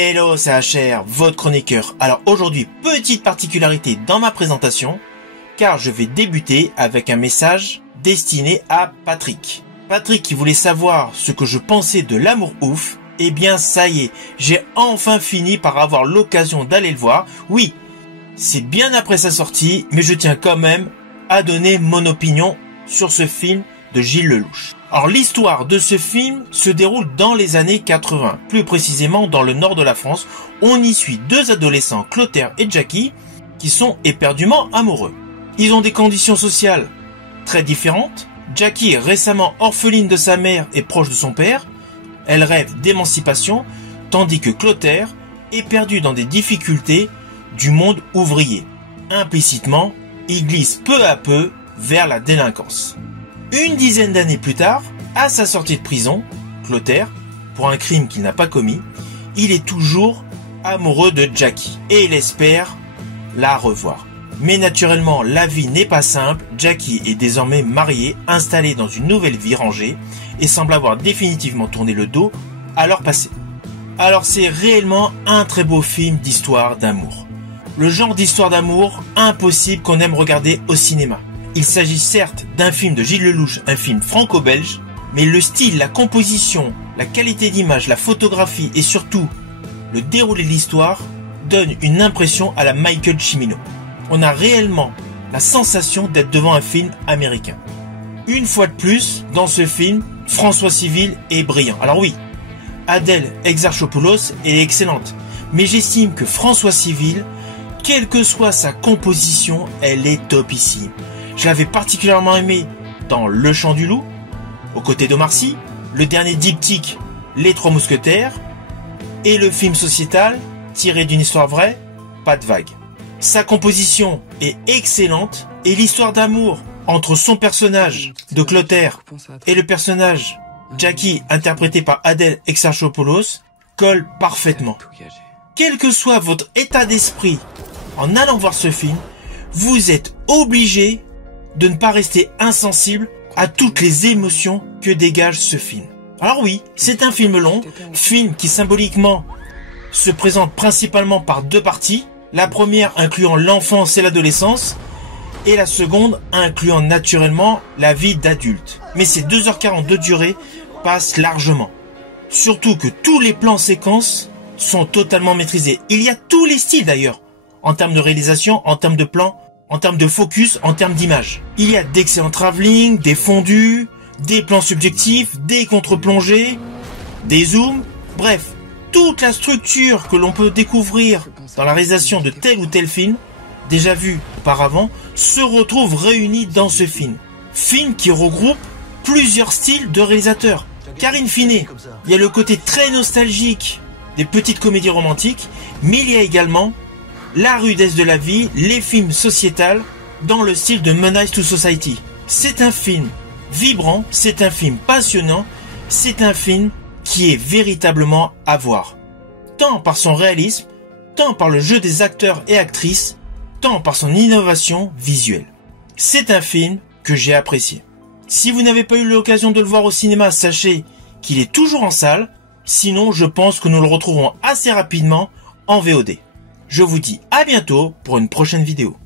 Hello, c'est HR, votre chroniqueur. Alors aujourd'hui, petite particularité dans ma présentation, car je vais débuter avec un message destiné à Patrick. Patrick qui voulait savoir ce que je pensais de L'Amour ouf, eh bien ça y est, j'ai enfin fini par avoir l'occasion d'aller le voir. Oui, c'est bien après sa sortie, mais je tiens quand même à donner mon opinion sur ce film de Gilles Lellouche. Alors l'histoire de ce film se déroule dans les années 80, plus précisément dans le nord de la France. On y suit deux adolescents, Clotaire et Jackie, qui sont éperdument amoureux. Ils ont des conditions sociales très différentes. Jackie est récemment orpheline de sa mère et proche de son père. Elle rêve d'émancipation, tandis que Clotaire est perdu dans des difficultés du monde ouvrier. Implicitement, il glisse peu à peu vers la délinquance. Une dizaine d'années plus tard, à sa sortie de prison, Clotaire, pour un crime qu'il n'a pas commis, il est toujours amoureux de Jackie et il espère la revoir. Mais naturellement, la vie n'est pas simple. Jackie est désormais mariée, installée dans une nouvelle vie rangée et semble avoir définitivement tourné le dos à leur passé. Alors c'est réellement un très beau film d'histoire d'amour. Le genre d'histoire d'amour impossible qu'on aime regarder au cinéma. Il s'agit certes d'un film de Gilles Lellouche, un film franco-belge, mais le style, la composition, la qualité d'image, la photographie et surtout le déroulé de l'histoire donnent une impression à la Michael Cimino. On a réellement la sensation d'être devant un film américain. Une fois de plus, dans ce film, François Civil est brillant. Alors oui, Adèle Exarchopoulos est excellente, mais j'estime que François Civil, quelle que soit sa composition, elle est topissime. Je l'avais particulièrement aimé dans Le Chant du Loup, aux côtés d'Omar Sy, le dernier diptyque Les Trois Mousquetaires, et le film sociétal, tiré d'une histoire vraie, Pas de vague. Sa composition est excellente, et l'histoire d'amour entre son personnage de Clotaire et le personnage Jackie, interprété par Adèle Exarchopoulos, colle parfaitement. Quel que soit votre état d'esprit en allant voir ce film, vous êtes obligé de ne pas rester insensible à toutes les émotions que dégage ce film. Alors oui, c'est un film long, film qui symboliquement se présente principalement par deux parties, la première incluant l'enfance et l'adolescence, et la seconde incluant naturellement la vie d'adulte. Mais ces 2h40 de durée passent largement. Surtout que tous les plans séquences sont totalement maîtrisés. Il y a tous les styles d'ailleurs, en termes de réalisation, en termes de plans, en termes de focus, en termes d'image. Il y a d'excellents travelling, des fondus, des plans subjectifs, des contre-plongées, des zooms, bref, toute la structure que l'on peut découvrir dans la réalisation de tel ou tel film, déjà vu auparavant, se retrouve réunie dans ce film. Film qui regroupe plusieurs styles de réalisateurs. Car in fine, il y a le côté très nostalgique des petites comédies romantiques, mais il y a également la rudesse de la vie, les films sociétals dans le style de Menace to Society. C'est un film vibrant, c'est un film passionnant, c'est un film qui est véritablement à voir. Tant par son réalisme, tant par le jeu des acteurs et actrices, tant par son innovation visuelle. C'est un film que j'ai apprécié. Si vous n'avez pas eu l'occasion de le voir au cinéma, sachez qu'il est toujours en salle, sinon je pense que nous le retrouverons assez rapidement en VOD. Je vous dis à bientôt pour une prochaine vidéo.